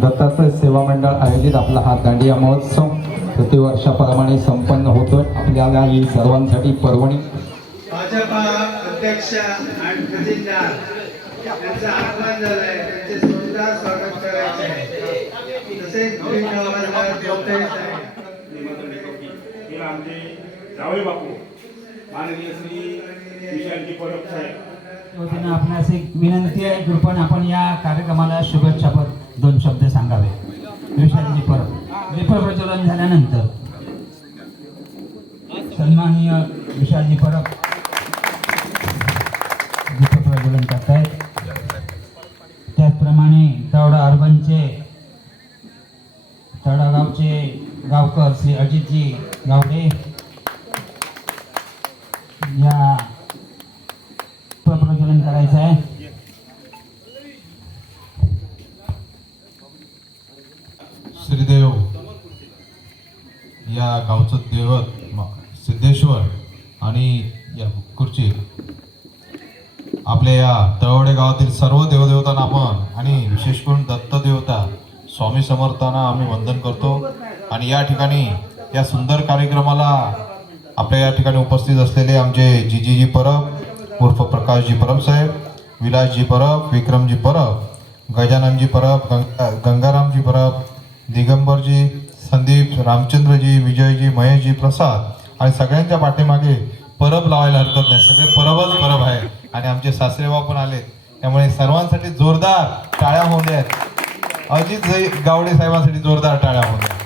दत्तात्रय सेवा मंडळ आयोजित आपला हा दांडिया महोत्सव प्रतिवर्षाप्रमाणे संपन्न होतोय। आपल्याला ही सर्वांसाठी पर्वणी भाजपा अध्यक्ष आणि खजिनदार यांचं आगमन झालंय, त्यांचे जोरदार स्वागत करायचे आहे। तसेच नवीन गावाला देवता येत आहे। आमचे जावई बापू माननीय श्री विशालजी परब साहेब वतीनं आपणास एक विनंती आहे, कृपण आपण या कार्यक्रमाला शुभेच्छापद 2 शब्द सांगावे। विशालजी परब दीप प्रज्वलन झाल्यानंतर सन्माननीय विशालजी परब दीप प्रज्वलन करतायत। त्याचप्रमाणे तळोडा अर्बनचे तळोडा गावचे गावकर श्री अजितजी गावडे या प्रज्वलन करायचं आहे। श्रीदेव या गावचं दैवत सिद्धेश्वर आणि या खुर्ची आपल्या या तळवडे गावातील सर्व देवदेवतांना आपण आणि विशेष करून दत्त देवता स्वामी समर्थांना आम्ही वंदन करतो। आणि या ठिकाणी या सुंदर कार्यक्रमाला आपल्या या ठिकाणी उपस्थित असलेले आमचे जीजीजी परब उर्फ प्रकाशजी परब साहेब, विलासजी परब, विक्रमजी परब, गजाननजी परब, गंगारामजी परब, दिगंबरजी, संदीप, रामचंद्रजी, विजयजी, महेशजी, प्रसाद आणि सगळ्यांच्या पाठीमागे परब लावायला हरकत नाही, सगळे परबच परब आहे। आणि आमचे सासरेबा पण आले, त्यामुळे सर्वांसाठी जोरदार टाळ्या होऊ द्यात। अजित गावडे साहेबांसाठी जोरदार टाळ्या होऊ द्या।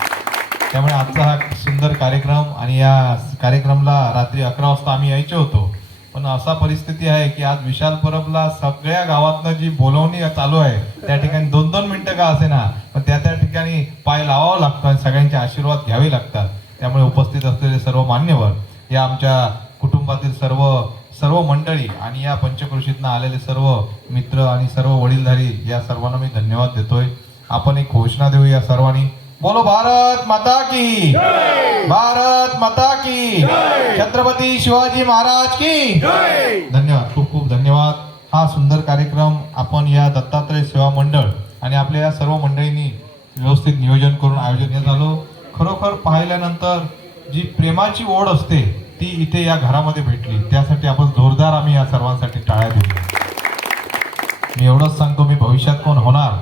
त्यामुळे आजचा हा सुंदर कार्यक्रम आणि या कार्यक्रमाला रात्री 11 वाजता आम्ही यायचे होतो, पण असा परिस्थिती आहे की आज विशाल परबला सगळ्या गावातनं जी बोलवणी चालू आहे त्या ठिकाणी 2-2 मिनिटं का असे ना, पण त्या ठिकाणी पाय लावावं लागतं आणि सगळ्यांचे आशीर्वाद घ्यावे लागतात। त्यामुळे उपस्थित असलेले सर्व मान्यवर, या आमच्या कुटुंबातील सर्व मंडळी आणि या पंचक्रोशीतनं आलेले सर्व मित्र आणि सर्व वडीलधारी, या सर्वांना मी धन्यवाद देतोय। आपण एक घोषणा देऊ या सर्वांनी, बोलो भारत माता की, भारत माता की, छत्रपती शिवाजी महाराज की धन्यवाद, खूप खूप धन्यवाद। हा सुंदर कार्यक्रम आपण या दत्तात्रय सेवा मंडळ आणि आपल्या या सर्व मंडळींनी व्यवस्थित नियोजन करून आयोजन झालं। खरोखर पाहिल्यानंतर जी प्रेमाची ओढ असते ती इथे या घरामध्ये भेटली, त्यासाठी आपण जोरदार आम्ही या सर्वांसाठी टाळ्या देऊ। मी एवढंच सांगतो, मी भविष्यात कोण होणार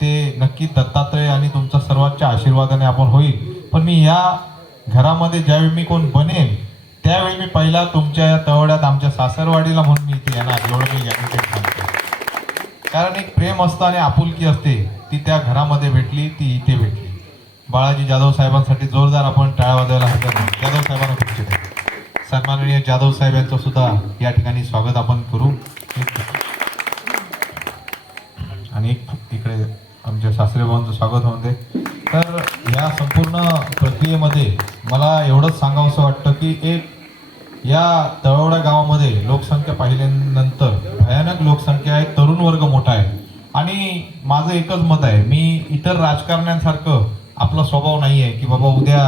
ते नक्की दत्तात्रय आणि तुमच्या सर्वांच्या आशीर्वादाने आपण होईल, पण मी या घरामध्ये ज्यावेळी मी कोण बनेन त्यावेळी मी पहिला तुमच्या या तळवड्यात आमच्या सासरवाडीला म्हणून मी इथे येणार, एवढं मी गॅरंटी सांगतो। कारण एक प्रेम असतं आणि आपुलकी असते, ती त्या घरामध्ये भेटली, ती इथे भेटली। बाळाजी जाधव साहेबांसाठी जोरदार आपण टाळ्या वाजवायला हरकत नाही। जाधव साहेबांना खुर्ची द्या। सन्माननीय जाधव साहेब यांचं सुद्धा या ठिकाणी स्वागत आपण करू। आणि इकडे आमच्या सासरेबाबांचं स्वागत होऊन दे। तर या संपूर्ण प्रक्रियेमध्ये मला एवढंच सांगावंसं वाटतं की एक या तळवडा गावामध्ये लोकसंख्या पाहिल्यानंतर भयानक लोकसंख्या आहे, तरुण वर्ग मोठा आहे। आणि माझं एकच मत आहे, मी इतर राजकारण्यांसारखं आपला स्वभाव नाही आहे की बाबा उद्या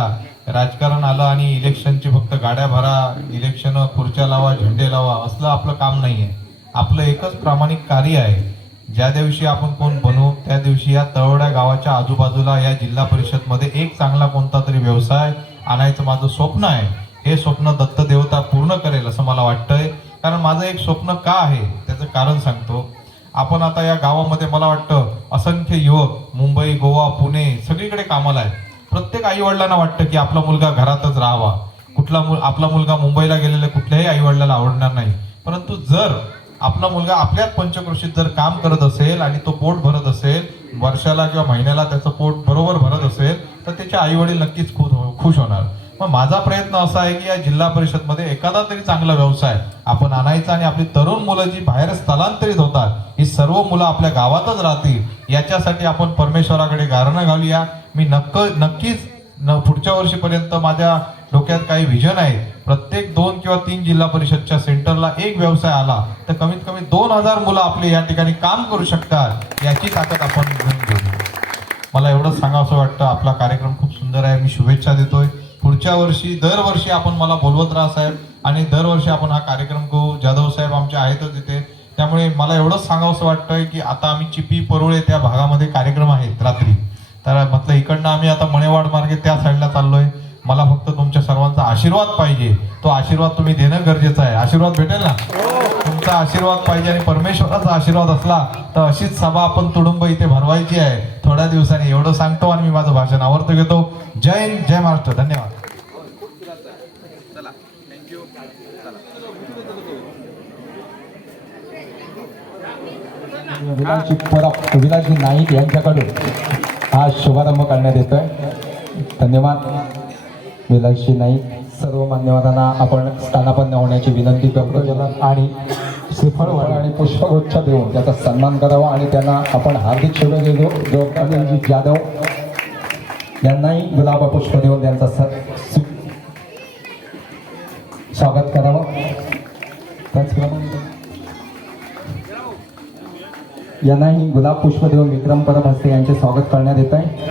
राजकारण आलं आणि इलेक्शनची फक्त गाड्या भरा, इलेक्शन खुर्च्या लावा, झेंडे लावा, असलं आपलं काम नाही आहे। आपलं एकच प्रामाणिक कार्य आहे, ज्या दिवशी आपण कोण बनू त्या दिवशी या तळवडा गावाच्या आजूबाजूला या जिल्हा परिषद मध्ये एक चांगला कोणता तरी व्यवसाय आणायचं माझं स्वप्न आहे। हे स्वप्न दत्त देवता पूर्ण करेल असं मला वाटतंय। कारण माझं एक स्वप्न का आहे त्याचं कारण सांगतो। आपण आता या गावामध्ये मला वाटतं असंख्य युवक मुंबई, गोवा, पुणे सगळीकडे कामाला आहेत। प्रत्येक आई वडिलांना वाटतं की आपला मुलगा घरातच राहावा, आपला मुलगा मुंबईला गेलेल्या कुठल्याही आई वडिलांना आवडणार नाही। परंतु जर आपला मुलगा आपल्याच पंचक्रोशीत जर काम करत असेल आणि तो पोट भरत असेल, वर्षाला किंवा महिन्याला त्याचं पोट बरोबर भरत असेल, तर त्याचे आई वडील नक्कीच खुश होणार। मग माझा प्रयत्न असा आहे की या जिल्हा परिषद मध्ये एखादा तरी चांगला व्यवसाय आपण आणायचा आणि आपली तरुण मुलं जी बाहेर स्थलांतरित होतात ही सर्व मुलं आपल्या गावातच राहतील, याच्यासाठी आपण परमेश्वराकडे गारणं घालूया। मी नक्कीच पुढच्या वर्षीपर्यंत माझ्या डोक्यात काही विजन आहे। प्रत्येक 2 किंवा 3 जिल्हा परिषदच्या सेंटरला एक व्यवसाय आला तर कमीत कमी 2000 मुलं आपले या ठिकाणी काम करू शकतात, याची ताकद आपण घेऊ। मला एवढंच सांगावंसं वाटतं, आपला कार्यक्रम खूप सुंदर आहे, मी शुभेच्छा देतोय। पुढच्या वर्षी दरवर्षी आपण मला बोलवत राहा साहेब, आणि दरवर्षी आपण हा कार्यक्रम करू। जाधव साहेब आमचे आहेतच इथे, त्यामुळे मला एवढंच सांगावंसं वाटतंय की आता आम्ही चिपी परुळे त्या भागामध्ये कार्यक्रम आहेत रात्री, तर म्हटलं इकडनं आम्ही आता मणेवाड मार्गे त्या साईडला चाललोय, मला फक्त तुमच्या सर्वांचा आशीर्वाद पाहिजे. तो आशीर्वाद तुम्ही देणं गरजेचं आहे. आशीर्वाद भेटेल ना? तुमचा आशीर्वाद पाहिजे आणि परमेश्वराचा आशीर्वाद असला तर अशीच सभा आपण तुडुंब इथे भरवायची आहे थोड्या दिवसांनी. एवढं सांगतो आणि मी माझं भाषण आवर्त घेतो. जय हिंद, जय महाराष्ट्र. धन्यवाद. विलासजी नाईक यांच्याकडून हा शुभारंभ करण्यात येतोय. धन्यवाद विलासजी नाईक. सर्व मान्यवरांना आपण स्थानापन्न होण्याची विनंती करतो आणि श्रीफळ आणि पुष्पगुच्छ देऊन त्याचा सन्मान करावा आणि त्यांना आपण हार्दिक शुभेच्छा देतो. जो अनिलजी जाधव यांनाही गुलाब पुष्प देऊन त्यांचा स्वागत करावं. त्याचप्रमाणे यांनाही गुलाब पुष्प देऊन विक्रम परब हस्ते यांचे स्वागत करण्यात येत आहे.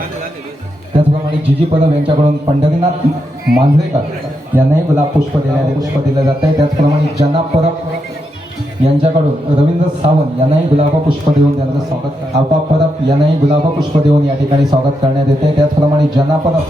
त्याचप्रमाणे जीजी परब यांच्याकडून पंढरीनाथ मांजरेकर यांनाही गुलाब पुष्प दिलं जात आहे. त्याचप्रमाणे जना परब यांच्याकडून रवींद्र सावंत यांनाही गुलाब पुष्प देऊन त्यांचं स्वागत, आबा परब यांनाही गुलाब पुष्प देऊन या ठिकाणी स्वागत करण्यात येते. त्याचप्रमाणे जना परब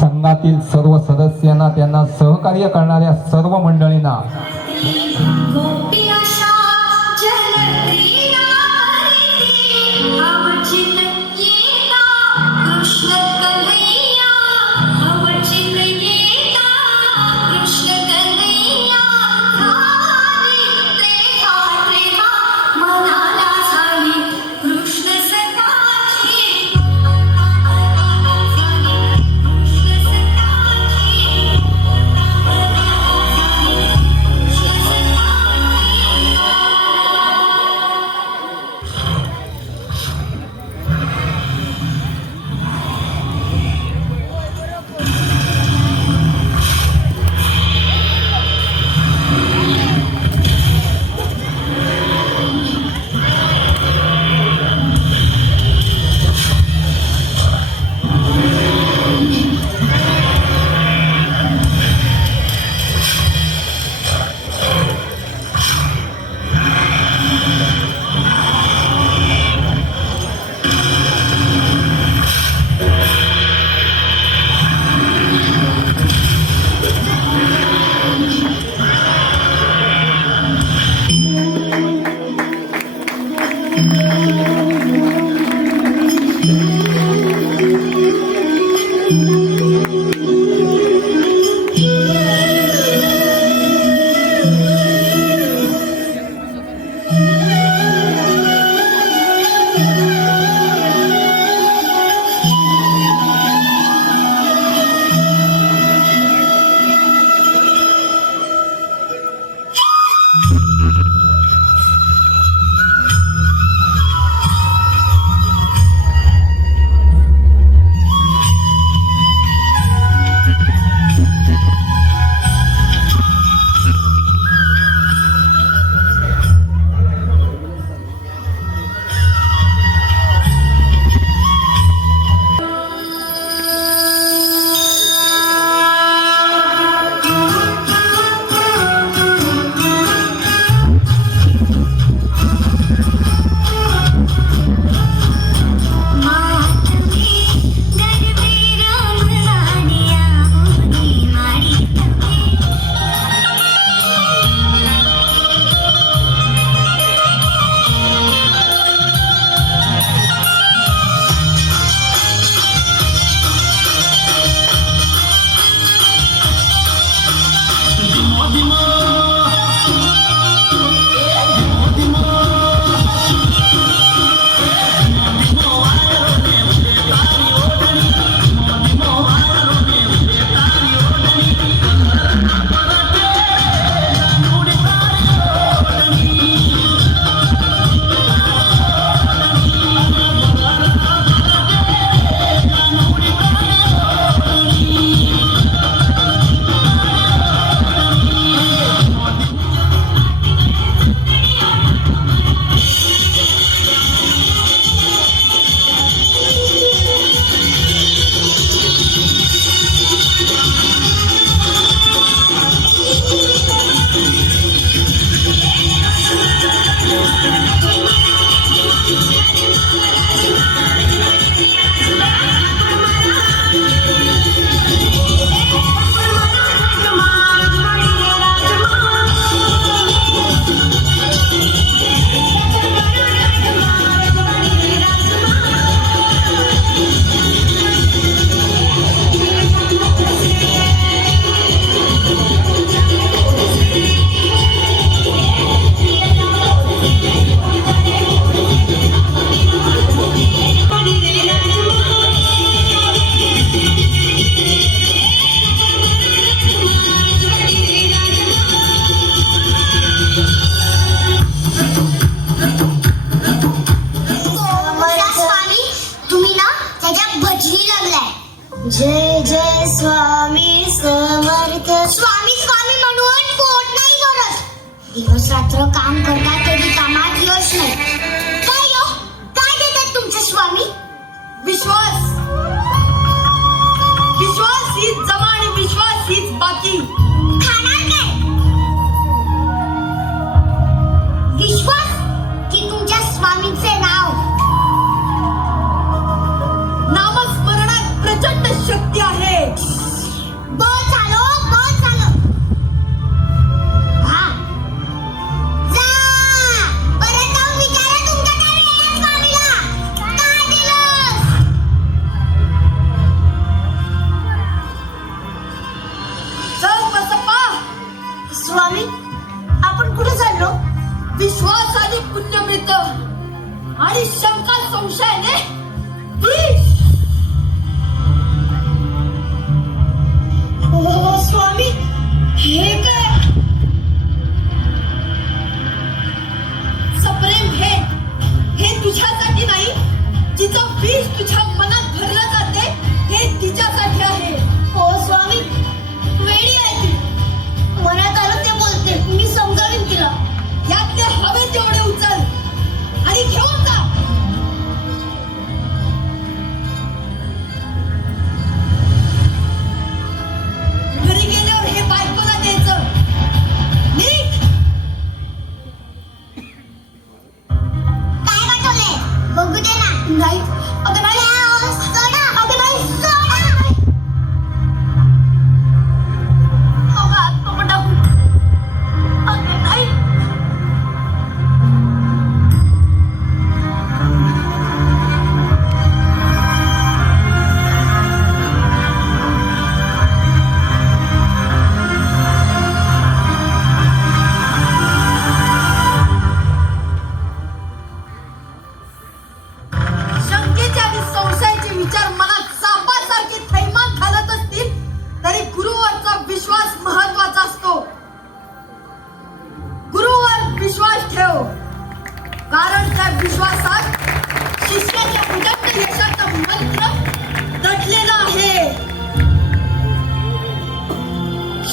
संघातील सर्व सदस्यांना, त्यांना सहकार्य करणाऱ्या सर्व मंडळींना जय जय स्वामी समर्थ. स्वामी स्वामी म्हणून पोट नाही भरत. दिवस रात्र काम करतात तरी कामात यश नाही. काय हो? काय देतात तुमचे स्वामी? विश्वास. विश्वास हीच जमा आणि विश्वास हीच बाकी. खाणार काय? विश्वास की तुमच्या स्वामींचे नाव? नामस्मरणात प्रचंड शक्ती आहे. बस झालो, बस झालं. हा. जा. परत जाऊन विचारा तुमच्या त्या वेड्या स्वामीला. काय दिलंस? चल बसप्पा. स्वामी, आपण कुठे चाललो? विश्वास आणि पुण्य मिळतं आणि शंका संशयाने विष. हो स्वामी, हे काय? सप्रेम हे तुझ्यासाठी नाही. जिचं विष तुझ्या मनात भरलं जाते हे तिच्यासाठी आहे. हो स्वामी, वेडी आहे ती. मनात आलं ते बोलते. मी समजावीन तिला. यातले हवे तेवढे उचल आणि घेऊन जा. घरी गेल्यावर हे बायकोला द्यायचं. नीट. काय वाटवलंय? बघू दे ना. नाही. अगं नाही. सोडा. अगं नाही. सोडा. अगं हात नको टाकू. अगं नाही. शंकेचे आणि संशयाचे विचार मनात सापासारखे थैमान घालत असतील तरी गुरुवरचा विश्वास महत्वाचा असतो. गुरुवर विश्वास ठेव, कारण त्या विश्वासात शिष्याच्या उदंड यशाचा मंत्र दडलेला आहे.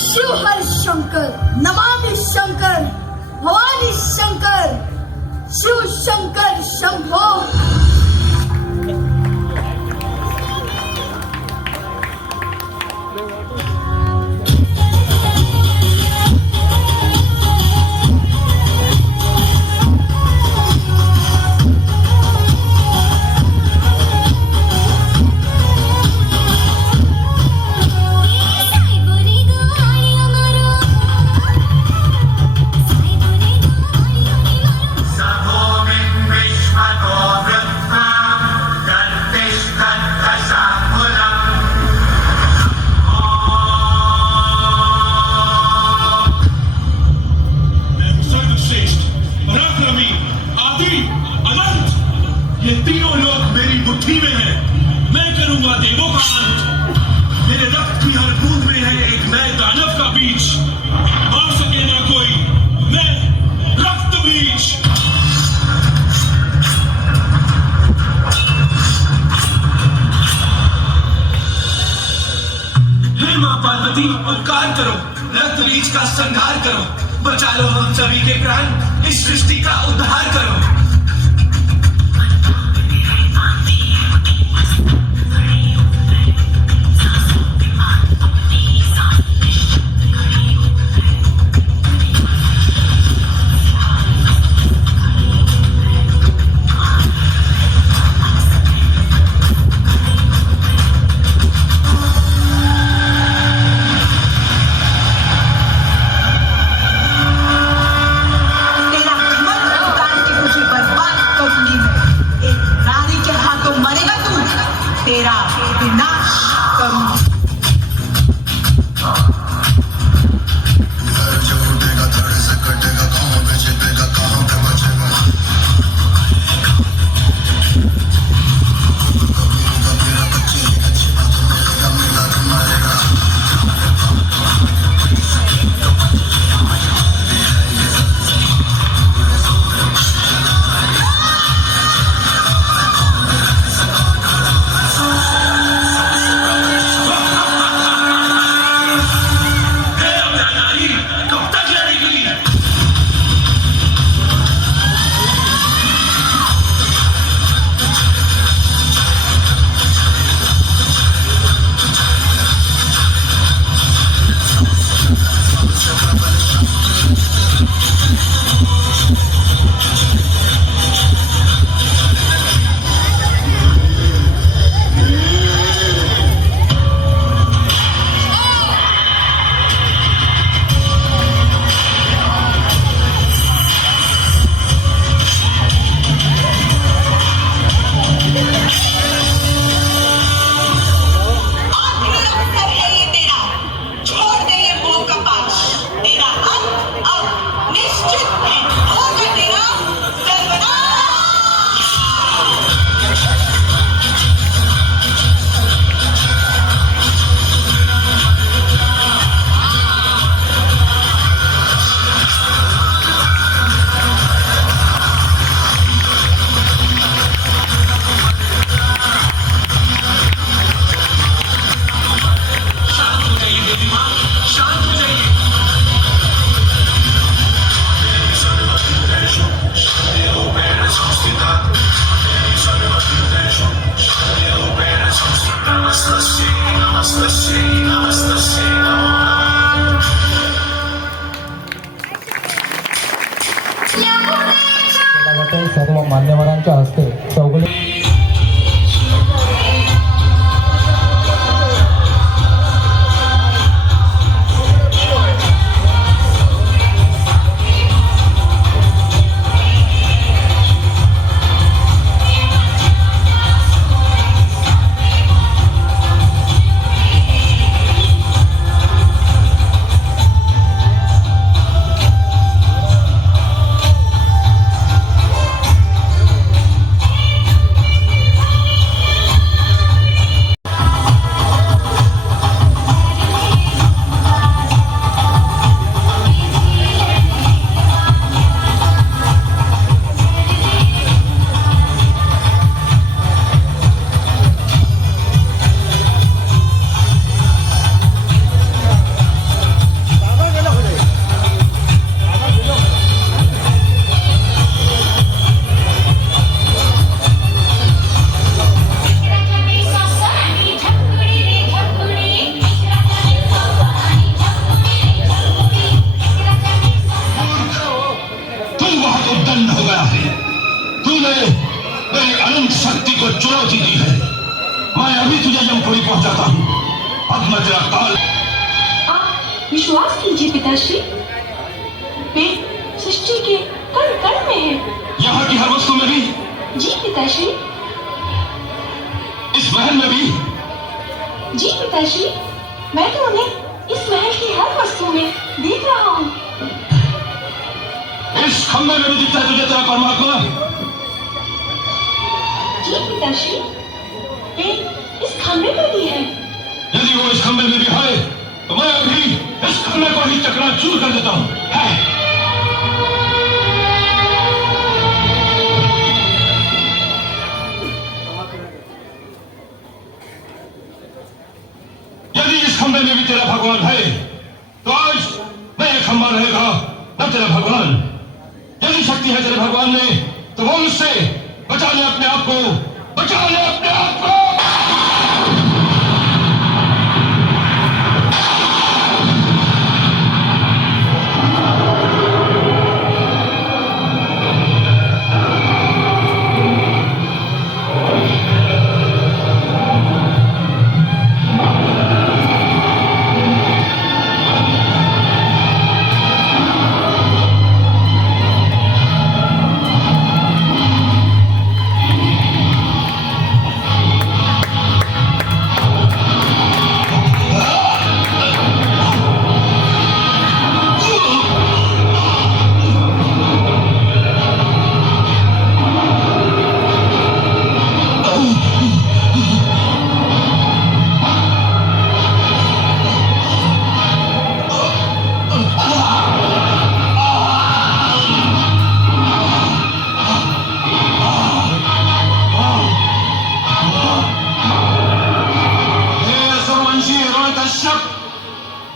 शिव हर शंकर, नमामि शंकर, भवानी शंकर, शिव शंकर शंभो. ये तीनों लोग मेरी मुट्ठी में हैं. मैं करूंगा देवों का अंत. मेरे रक्त की हर बूंद में है एक नए दानव का बीज. मार सके ना कोई, मैं रक्त बीज. हे मां पार्वती, उपकार करो, रक्त बीज का संहार करो. बचा लो हम सभी के प्राण, इस सृष्टि का उद्धार करो. यांच्या हस्ते चौगुले उद्दंड हो गया है। तूने मेरी अनंत शक्ति को चुनौती दी है। मैं अभी तुझे यमपुरी पहुंचाता हूँ। अब मैं तेरा काल। आप विश्वास कीजिए पिताश्री, वे सृष्टि के कण कण में है। यहाँ की हर वस्तु में भी? जी पिताश्री। इस महल में भी? जी पिताश्री, मैं तो उन्हें इस महल की हर वस्तु में देख रहा हूँ। इस खंबे में भी दिखता है तुझे तेरा परमात्मा? जी पिताश्री, वे इस खंबे में भी है। यदि वो इस खंबे में भी है तो मैं अभी इस खंबे को ही चकनाचूर कर देता हूँ। यदि इस खंबे में भी तेरा भगवान है तो आज न ये खंबा रहेगा न तेरा भगवान। यदि शक्ति है तेरे भगवान में तो वो उससे बचा ले अपने आप को, बचा ले अपने आप को।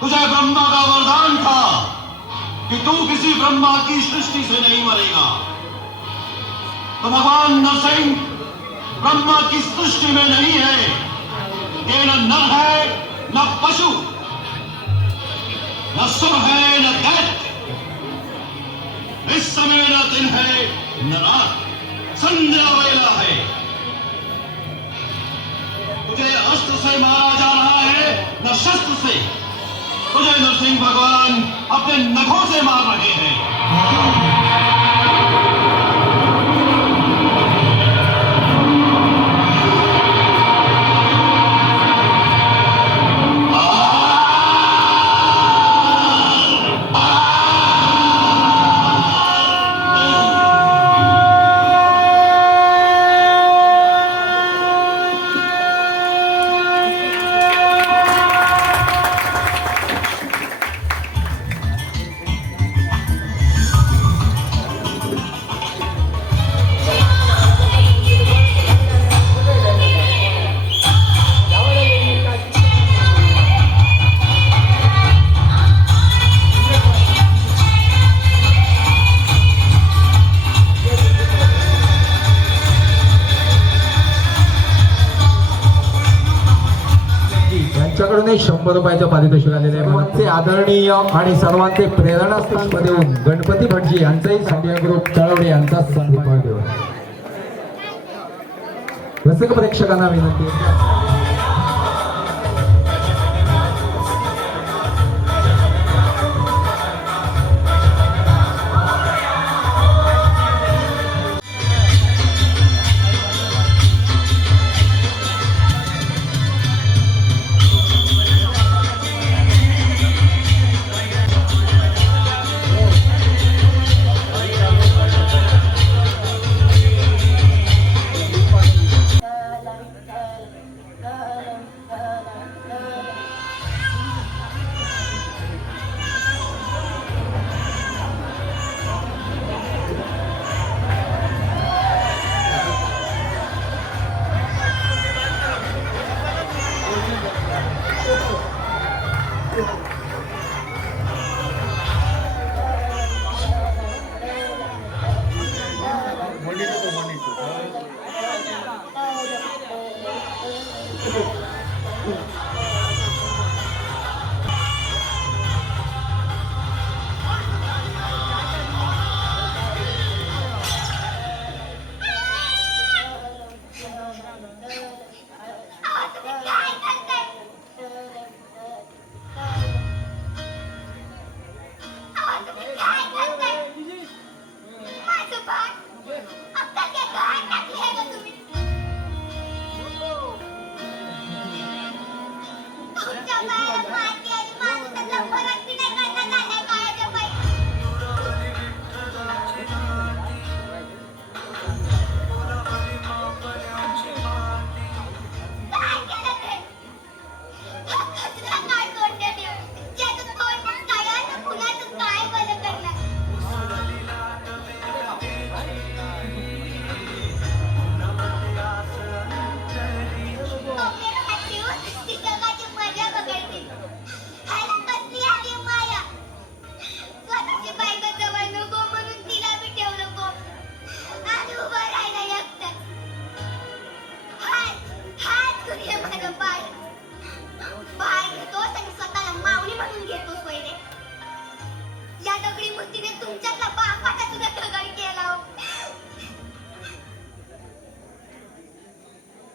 तुझे ब्रह्मा का वरदान था कि तू किसी ब्रह्मा की सृष्टि से नहीं मरेगा। तो भगवान नरसिंह ब्रह्मा की सृष्टि में नहीं है। ये न नर है, न पशु, न सुर है, न दैत्य। इस समय न दिन है न रात, संध्या वेला है। तुझे अस्त्र से मारा जा रहा है न शस्त्र से। तुझे नरसिंह भगवान अपने नखों से मार रहे हैं। यांच्याकडून 100 रुपयाचं पारितोषिक आलेले आहे। सर्वांचे आदरणीय आणि सर्वांचे प्रेरणास्थान देऊन गणपती भटजी यांचाही संध्या ग्रुप तळवडे यांचा सन्मान देऊन रसिक प्रेक्षकांना विनंती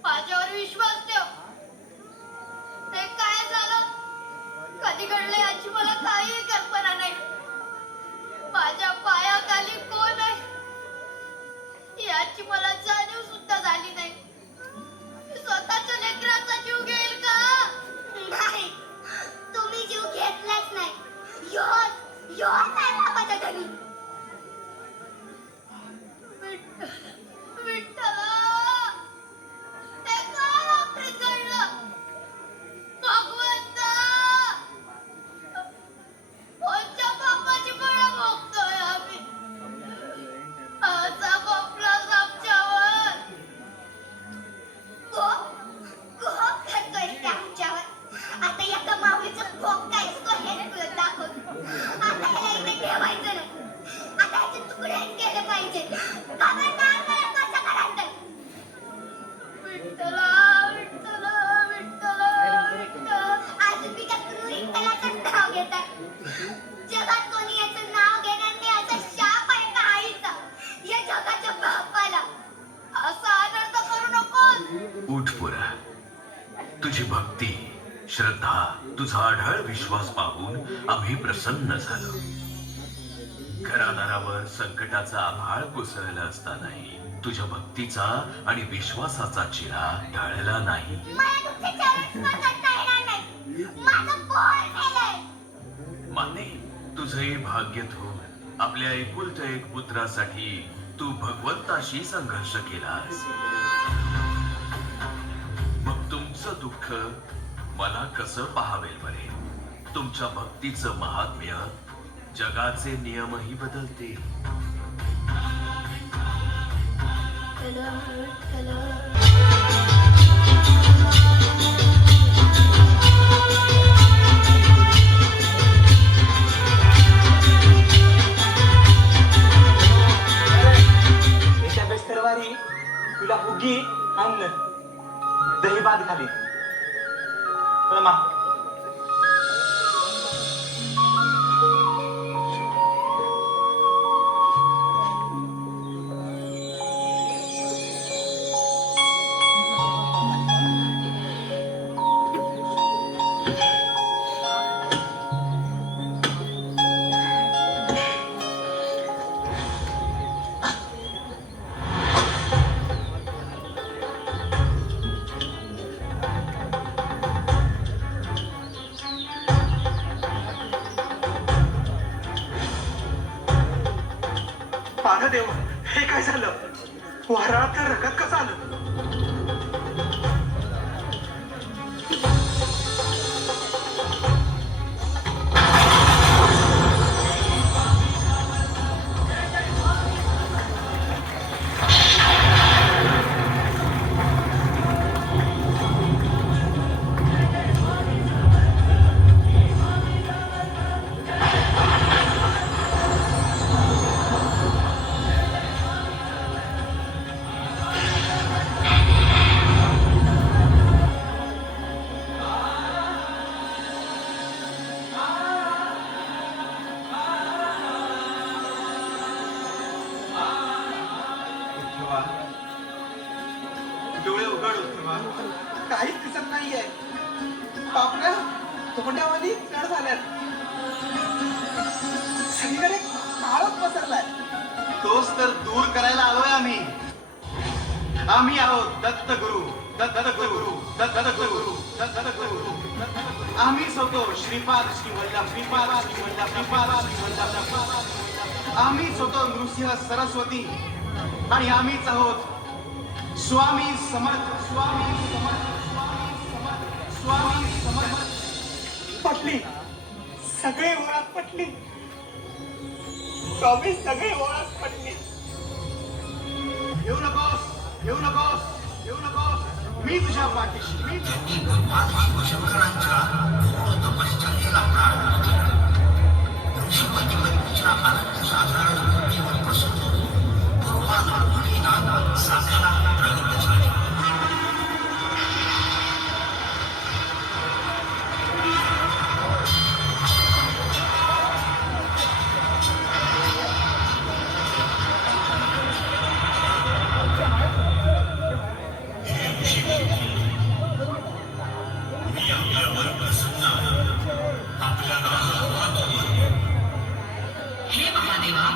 माझ्यावर विश्वास ठेव. ते काय झालं, कधी घडलं याची मला काही कल्पना नाही. माझ्या पायाखाली कोण आहे याची मला जाणीव सुद्धा झाली नाही. स्वतःच्या लेकराचा जीव घेईल का? नाही, तुम्ही जीव घेतलाच नाही. योच आहे बापाच्या घरी. विठ्ठला, हे काय आपलं घडलं? भगवंता, कोणत्या बापाची बळं भोगतोय आम्ही? असा बापलाच आमच्यावर. कोप करतोय ते आमच्यावर. आता एका माऊलीचं कोप काय असतो हे तुला दाखवतो. आता ह्याला इथे ठेवायचं नाही. आता ह्याचे तुकडेच केले पाहिजे. खबरदार मला कसं करायचं. विठ्ठला, विठ्ठला, विठ्ठला, विठ्ठला. अजून मी त्या क्रूर विठ्ठलाचं नाव घेतात. जगात कोणी याचं नाव घेणार नाही असा शाप आहे का आईचा या जगाच्या बापाला. असा अनर्थ करू नकोस. उठ पुरा. तुझी भक्ती, श्रद्धा, तुझा आढळ विश्वास पाहून आम्ही प्रसन्न झालो. घरादारावर संकटाचा आभाळ कोसळला असतानाही तुझ्या भक्तीचा आणि विश्वासाचा चिरा ढळला नाही. मला तुमच्या चरण स्पर्श करता येणार नाही. माझं पोर मेलंय. माने, तुझे भाग्य थोर. आपल्या एकुलत्या एक पुत्रासाठी तू भगवंताशी संघर्ष केलास. मग तुमचं दुःख मला कसं पाहावेल बरे? तुमच्या भक्तीचं महात्म्य जगाचे नियमही बदलते. येत्या बेस्तरवारी तुला हुगी अन्न दही भात घाली. मा अवघड होत तेव्हा काहीच दिसत नाहीये. आपल्या तोंडामध्ये चढ झाल्यात. सगळीकडे काळच पसरलाय. तोच तर दूर करायला आलोय आम्ही. आम्ही आहोत दत्त गुरु, दत्त गुरु, दत्त गुरु, दत्त गुरु. आम्हीच होतो श्रीपाद श्रीवल्लभ, श्रीपाद श्रीवल्लभ, श्रीपाद श्रीवल्लभ. आम्हीच होतो नृसिंह सरस्वती आणि आम्हीच आहोत स्वामी समर्थ, स्वामी समर्थ, स्वामी समर्थ, स्वामी समर्थ. पटली, सगळे ओळख पटली. स्वामी सगळे ओळख पटली. येऊ नकोस, येऊ नकोस, येऊ नकोस. मी तुझ्या पाठीशी, मी हे महादेवा,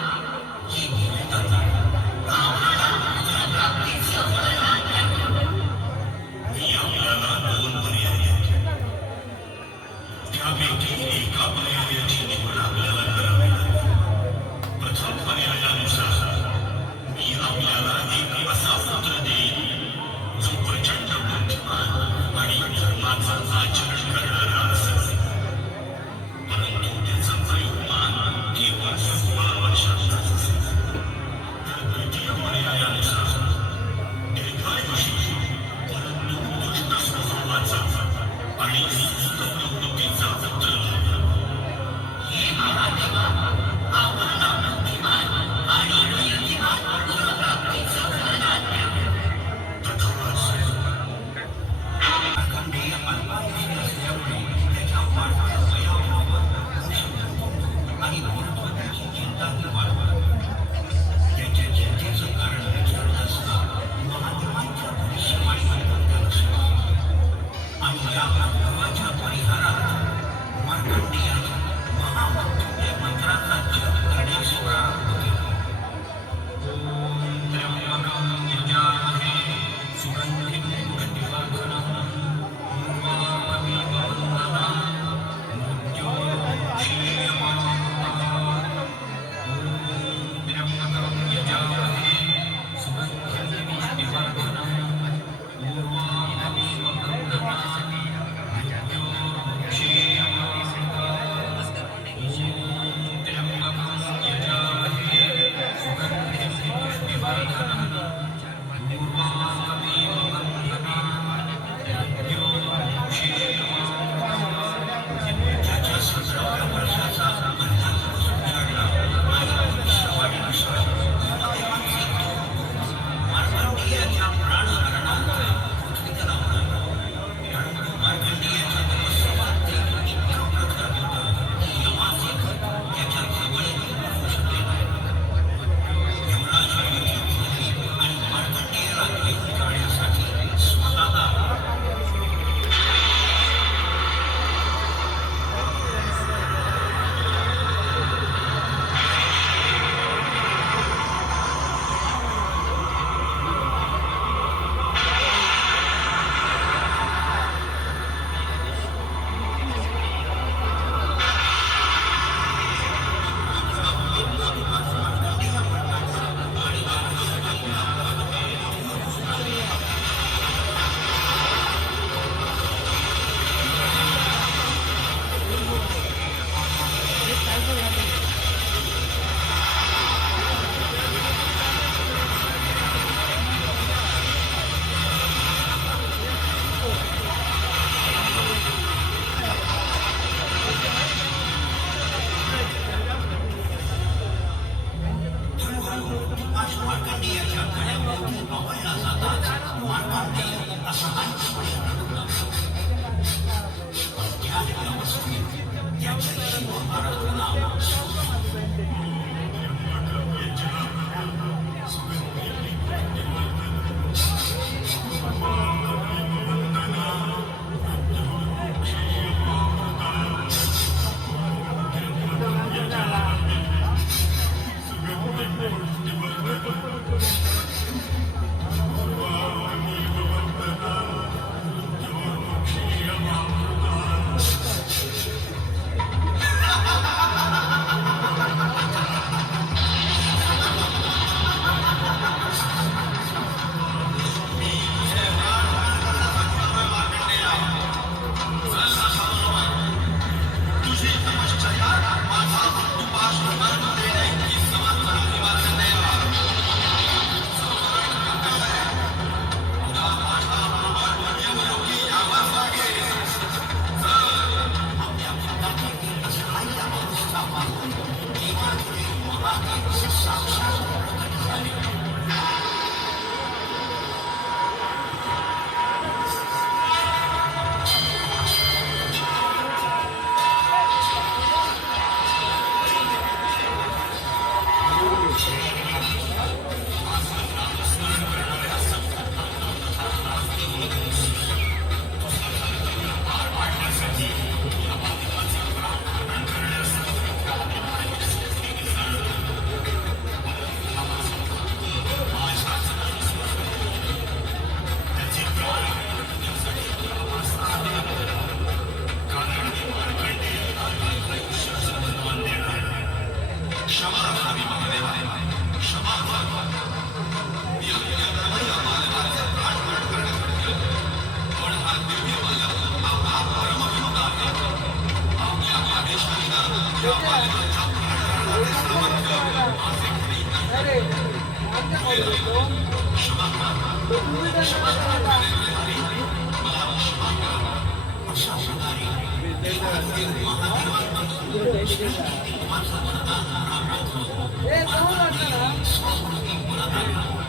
ए, जाऊ वाटतं ना.